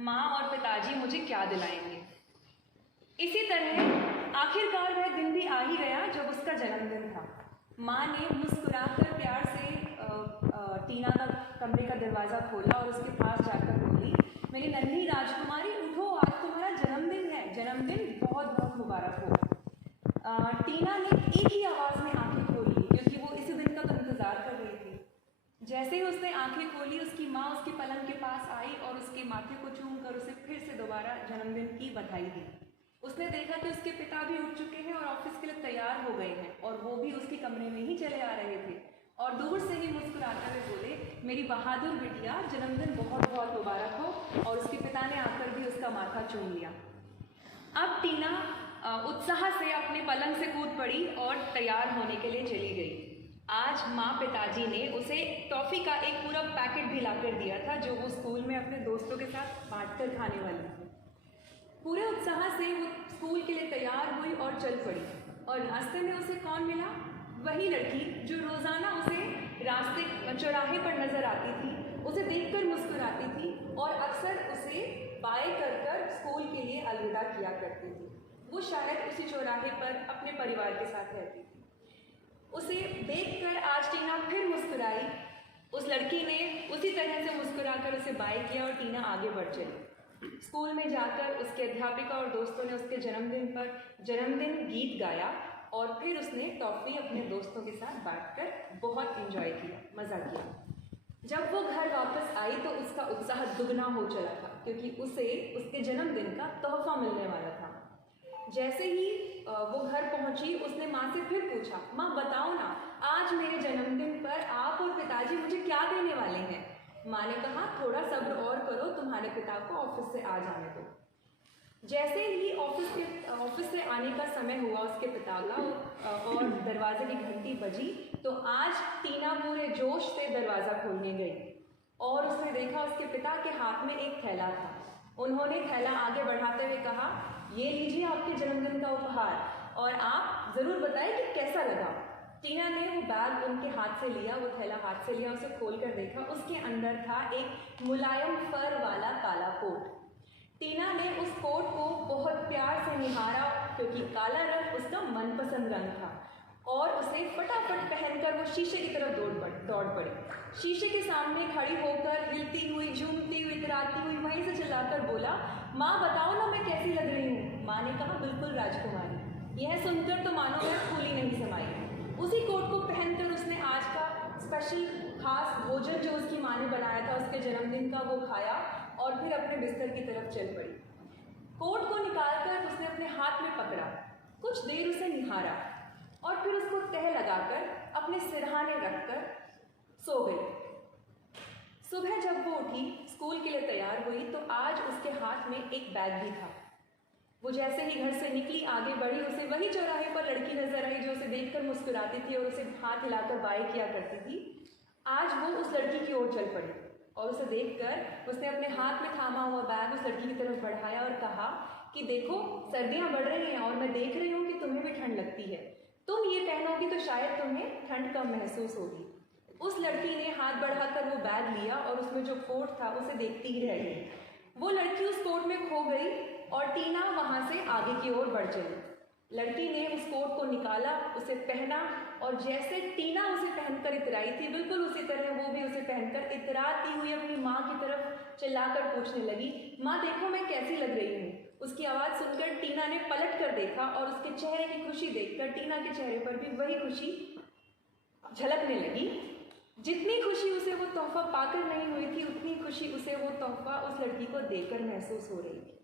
माँ और पिताजी मुझे क्या दिलाएंगे। इसी तरह आखिरकार वह दिन भी आ ही गया जब उसका जन्मदिन था। माँ ने मुस्कुराकर प्यार से टीना का कमरे का दरवाज़ा खोला और उसके पास जाकर बोली, मेरी नन्ही राजकुमारी उठो, आज तुम्हारा जन्मदिन है, जन्मदिन बहुत बहुत मुबारक हो। टीना ने एक ही आवाज़ में आंखें खोली क्योंकि वो इसी दिन का तो इंतज़ार कर रही थी। जैसे ही उसने आंखें खोली उसकी माँ उसके पलंग के पास आई और उसके माथे को चूमकर उसे फिर से दोबारा जन्मदिन की बधाई दी। उसने देखा कि उसके पिता भी उठ चुके हैं और ऑफिस के लिए तैयार हो गए हैं और वो भी उसके कमरे में ही चले आ रहे थे और दूर से ही मुस्कुराते हुए बोले, मेरी बहादुर बिटिया, जन्मदिन बहुत बहुत मुबारक हो। और उसके पिता ने आकर भी उसका माथा चूम लिया। अब टीना उत्साह से अपने पलंग से कूद पड़ी और तैयार होने के लिए चली गई। आज माँ पिताजी ने उसे टॉफ़ी का एक पूरा पैकेट भी लाकर दिया था जो वो स्कूल में अपने दोस्तों के साथ बांटकर खाने वाली थी। पूरे उत्साह से वो स्कूल के लिए तैयार हुई और चल पड़ी और रास्ते में उसे कौन मिला? वही लड़की जो रोज़ाना उसे रास्ते चौराहे पर नज़र आती थी, उसे देखकर मुस्कुराती थी और अक्सर उसे बाय कर कर स्कूल के लिए अलविदा किया करती थी। वो शायद उसी चौराहे पर अपने परिवार के साथ रहती थी। उसे देखकर आज टीना फिर मुस्कुराई। उस लड़की ने उसी तरह से मुस्कुराकर उसे बाय किया और टीना आगे बढ़ चली। स्कूल में जाकर उसके अध्यापिका और दोस्तों ने उसके जन्मदिन पर जन्मदिन गीत गाया और फिर उसने टॉफ़ी अपने दोस्तों के साथ बांटकर बहुत एंजॉय किया, मज़ा किया। जब वो घर वापस आई तो उसका उत्साह दुगना हो चला था क्योंकि उसे उसके जन्मदिन का तोहफा मिलने वाला था। जैसे ही वो घर पहुंची उसने माँ से फिर पूछा, माँ बताओ ना, आज मेरे जन्मदिन पर आप और पिताजी मुझे क्या देने वाले हैं? माँ ने कहा, थोड़ा सब्र और करो, तुम्हारे पिता को ऑफिस से आ जाने दो। जैसे ही ऑफिस से आने का समय हुआ उसके पिता का और दरवाजे की घंटी बजी तो आज टीना पूरे जोश से दरवाज़ा खोलने गई और उसने देखा उसके पिता के हाथ में एक थैला था। उन्होंने थैला आगे बढ़ाते हुए कहा, ये लीजिए आपके जन्मदिन का उपहार और आप ज़रूर बताएं कि कैसा लगा। टीना ने वो बैग उनके हाथ से लिया, वो थैला हाथ से लिया, उसे खोल कर देखा। उसके अंदर था एक मुलायम फर वाला काला कोट। टीना ने उस कोट को बहुत प्यार से निहारा क्योंकि काला रंग उसका मनपसंद रंग था और उसे फटाफट पहनकर वो शीशे की तरफ दौड़ पड़ी। शीशे के सामने खड़ी होकर हिलती हुई, झूमती हुई, इतराती हुई वहीं से चिल्लाकर बोला, माँ बताओ ना मैं कैसी लग रही हूँ? माँ ने कहा, बिल्कुल राजकुमारी। यह सुनकर तो मानो मैं फूली नहीं समाई। उसी कोट को पहनकर उसने आज का स्पेशल खास भोजन जो उसकी माँ ने बनाया था उसके जन्मदिन का वो खाया और फिर अपने बिस्तर की तरफ चल पड़ी। कोट को निकालकर उसने अपने हाथ में पकड़ा, कुछ देर उसे निहारा और फिर उसको तह लगाकर अपने सिरहाने रखकर सो गई। सुबह जब वो उठी, स्कूल के लिए तैयार हुई तो आज उसके हाथ में एक बैग भी था। वो जैसे ही घर से निकली, आगे बढ़ी, उसे वही चौराहे पर लड़की नजर आई जो उसे देखकर मुस्कुराती थी और उसे हाथ हिलाकर बाय किया करती थी। आज वो उस लड़की की ओर चल पड़ी और उसे देखकर उसने अपने हाथ में थामा हुआ बैग उस लड़की की तरफ बढ़ाया और कहा कि देखो, सर्दियां बढ़ रही हैं और मैं देख रही हूँ कि तुम्हें भी ठंड लगती है, तुम ये पहनोगी तो शायद तुम्हें ठंड कम महसूस होगी। उस लड़की ने हाथ बढ़ाकर वो बैग लिया और उसमें जो कोट था उसे देखती ही रह गई। वो लड़की उस कोट में खो गई और टीना वहाँ से आगे की ओर बढ़ चली। लड़की ने उस कोट को निकाला, उसे पहना और जैसे टीना उसे पहनकर इतराई थी बिल्कुल उसी तरह वो भी उसे पहनकर इतराती हुई अपनी माँ की तरफ चिल्लाकर पूछने लगी, माँ देखो मैं कैसी लग रही हूँ? उसकी आवाज़ सुनकर टीना ने पलट कर देखा और उसके चेहरे की खुशी देखकर टीना के चेहरे पर भी वही खुशी झलकने लगी। जितनी खुशी उसे वो तोहफा पाकर नहीं हुई थी उतनी खुशी उसे वो तोहफा उस लड़की को देकर महसूस हो रही थी।